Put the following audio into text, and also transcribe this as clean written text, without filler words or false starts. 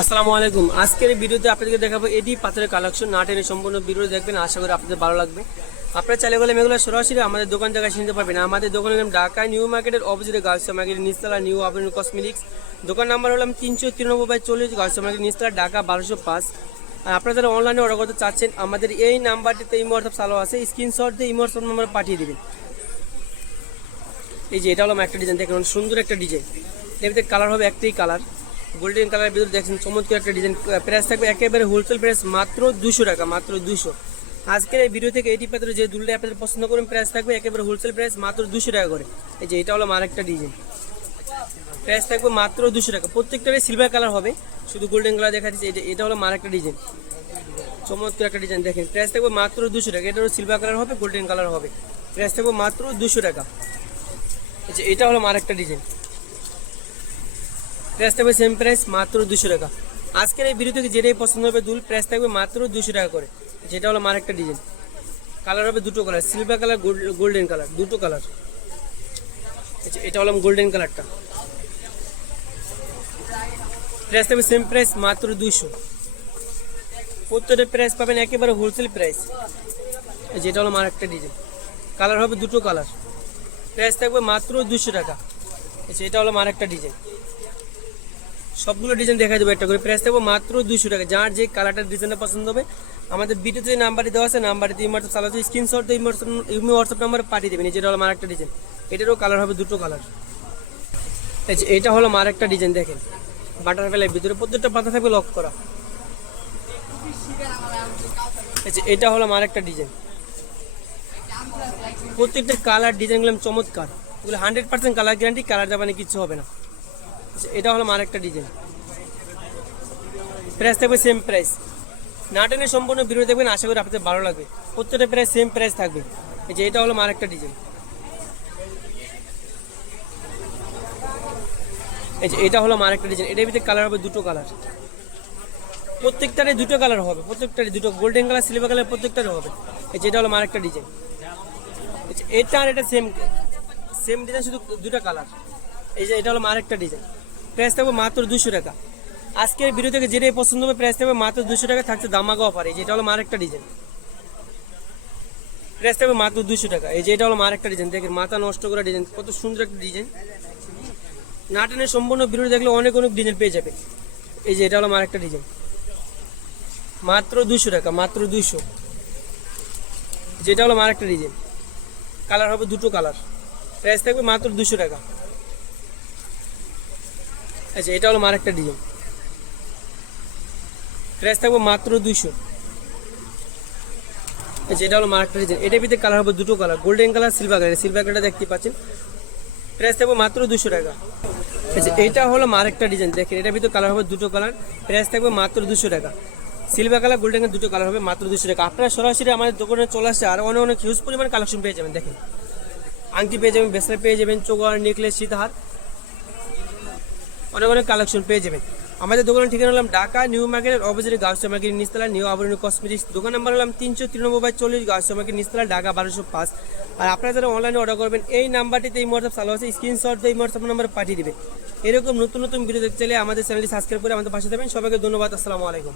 আসসালামু আলাইকুম। আজকের এই ভিডিওতে আপনাদেরকে দেখাবো এডি পাথরের কালেকশন। না টেনে সম্পূর্ণ ভিডিও দেখবেন, আশা করি আপনাদের ভালো লাগবে। আপনারা চাইলে বলে এগুলো সরাসরি আমাদের দোকান জায়গায় কিনতে পারবেন। আমাদের দোকানের নাম ঢাকা নিউ মার্কেটের অপোজিটে গার্লস মার্কেটের নিচতলা নিউ আবরণ কসমেটিক্স। দোকান নাম্বার হলাম 393/40 গার্লস মার্কেট নিচতলা ঢাকা 1205। আর আপনারা যারা অনলাইনে অর্ডার করতে চাচ্ছেন আমাদের এই নাম্বারটিতে ইমো হোয়াটসঅ্যাপ চালু আছে, স্ক্রিনশট দিয়ে ইমো হোয়াটসঅ্যাপ নাম্বার পাঠিয়ে দিবেন। এই যে এটা হলো একটা ডিজাইন, দেখেন সুন্দর একটা ডিজাইন। এর ভিতরে কালার হবে একটাই কালার, গোল্ডেন কালার ভিতরে দেখছেন চমৎকার একটা ডিজাইন। প্রাইস থাকবে একেবারে হোলসেল প্রাইস মাত্র 200 টাকা, মাত্র 200। আজকের এই ভিডিও থেকে এটি পাত্র যে দুলটা আপনাদের পছন্দ করেন প্রাইস থাকবে একেবারে হোলসেল প্রাইস মাত্র 200 টাকা করে। এই যে এটা হলো আরেকটা ডিজাইন, প্রাইস থাকবে মাত্র 200 টাকা। প্রত্যেকটারে সিলভার কালার হবে, শুধু গোল্ডেন কালার দেখা দিচ্ছে। এটা হলো আরেকটা ডিজাইন, চমৎকার একটা ডিজাইন দেখেন। প্রাইস থাকবে মাত্র 200 টাকা। এটা হলো সিলভার কালার হবে, গোল্ডেন কালার হবে। প্রাইস থাকবে মাত্র 200 টাকা। আচ্ছা এটা হলো আরেকটা ডিজাইন, প্রাইস থাকবে সেম প্রাইস মাত্র 200 টাকা। আজকের এই ভিডিও থেকে যেটাই পছন্দ হবে দুল প্রাইস থাকবে মাত্র 200 টাকা করে। যেটা হলো আরেকটা ডিজাইন, কালার হবে দুটো colour, silver colour golden colour, দুটো কালার। আচ্ছা এটা হলো গোল্ডেন কালারটা, প্রাইস থাকবে সেম প্রাইস মাত্র 200। প্রত্যেকটা প্রাইস পাবেন একেবারে হোলসেল প্রাইস। যেটা হলো আরেকটা ডিজাইন, কালার হবে দুটো কালার, প্রাইস থাকবে মাত্র 200 টাকা। আচ্ছা এটা হলো আরেকটা ডিজাইন, সবগুলো ডিজাইন দেখা দেবো একটা করে। প্রাইস থাকবে মাত্র 200 টাকা। যার যে কালারটার ডিজাইনটা পছন্দ হবে আমাদের ভিডিওতে যে নাম্বারটি দেওয়া আছে নাম্বারটিতে ইমো হোয়াটসঅ্যাপ চালু আছে, স্ক্রিনশট দিয়ে ইমো হোয়াটসঅ্যাপ নাম্বারে পাঠিয়ে দেবেন। যেটা হলো আরেকটা ডিজাইন, এটারও কালার হবে দুটো কালার। এটা হলো আরেকটা ডিজাইন দেখেন, বাটারফ্লাইয়ের ভিতরে প্রত্যেকটা পাতা থাকবে লক করা। এটা হলো আরেকটা ডিজাইন, প্রত্যেকটা কালার ডিজাইনগুলো চমৎকার, এগুলো 100% কালার গ্যারান্টি, কালার যাবানে কিছু হবে না। এটা হলো আরেকটা ডিজাইন, প্রাইস থাকবে সেম প্রাইস। নাটেনের সম্পূর্ণ ভিডিও দেখবেন, আশা করি আপনাদের ভালো লাগবে। প্রত্যেকটা প্রাইস সেম প্রাইস থাকবে। এই যে এটা হলো আরেকটা ডিজাইন, এই যে এটা হলো আরেকটা ডিজাইন। এটার ভিতরে কালার হবে দুটো কালার, প্রত্যেকটারে দুটো কালার হবে, প্রত্যেকটারে দুটো গোল্ডেন কালার সিলভার কালার প্রত্যেকটারে হবে। এই যে এটা হলো আরেকটা ডিজাইন, এটা আর এটা সেম সেম ডিজাইন, শুধু দুটো কালার। এই যে এটা হলো আরেকটা ডিজাইন, প্রাইস থাকবে মাত্র 200 টাকা। আজকের ভিডিও থেকে যেটাই পছন্দ হবে প্রাইস থাকবে মাত্র 200 টাকা, থাকছে দামাকা অফার। এই যে এটা হলো আরেকটা ডিজাইন, প্রাইস থাকবে মাত্র 200 টাকা। এই যে এটা হলো আরেকটা ডিজাইন, দেখেন মাথা নষ্ট করা ডিজাইন, কত সুন্দর একটা ডিজাইন। নাটনের সম্পূর্ণ ভিডিও দেখলে অনেক অনেক ডিজাইন পেয়ে যাবে। এই যে এটা হলো আরেকটা ডিজাইন, মাত্র 200 টাকা, মাত্র 200। যেটা হলো আরেকটা ডিজাইন, কালার হবে দুটো কালার, প্রাইস থাকবে মাত্র 200 টাকা। আচ্ছা এটা হলো আরেকটা ডিজাইন, প্রাইস থাকবে মাত্র 200। আচ্ছা এটা হলো আরেকটা ডিজাইন, এটার ভিতরে কালার হবে দুটো colour, golden colour silver colour. Silver কালারটা দেখতে পাচ্ছেন, প্রাইস থাকবে মাত্র 200 টাকা। আচ্ছা এটা হলো আরেকটা ডিজাইন, দেখেন এটার ভিতরে কালার হবে দুটো কালার, প্রাইস থাকবে মাত্র 200 টাকা। সিলভার কালার গোল্ডেন কালার দুটো কালার হবে, মাত্র 200 টাকা। আপনারা সরাসরি আমাদের দোকানে চলে আসছে, আর অনেক অনেক হিউজ পরিমাণ কালেকশন পেয়ে যাবেন। দেখেন আংটি পেয়ে যাবেন, ব্রেসলেট পেয়ে যাবেন, চোকার, নেকলেস, সীতাহার, অনেক অনেক কালেকশন পেয়ে যাবেন। আমাদের দোকানের ঠিকানা হলাম ঢাকা নিউ মার্কেটের অপোজিটে গার্লস মার্কেট নিচতলা নিউ আবরণ কসমেটিক্স। দোকান নাম্বার হলাম 393/40 গার্লস মার্কেট নিচতলা ঢাকা 1205। আর আপনারা যারা অনলাইনে অর্ডার করবেন এই নাম্বারটিতে এই হোয়াটসঅ্যাপ চালু আছে, স্ক্রিনশট দিয়ে এই হোয়াটসঅ্যাপ নাম্বারে পাঠিয়ে দিবেন। এরকম নতুন নতুন ভিডিও দেখতে চাইলে আমাদের চ্যানেলটি সাবস্ক্রাইব করে আমাদের পাশে থাকবেন। সবাইকে ধন্যবাদ, আসসালামু আলাইকুম।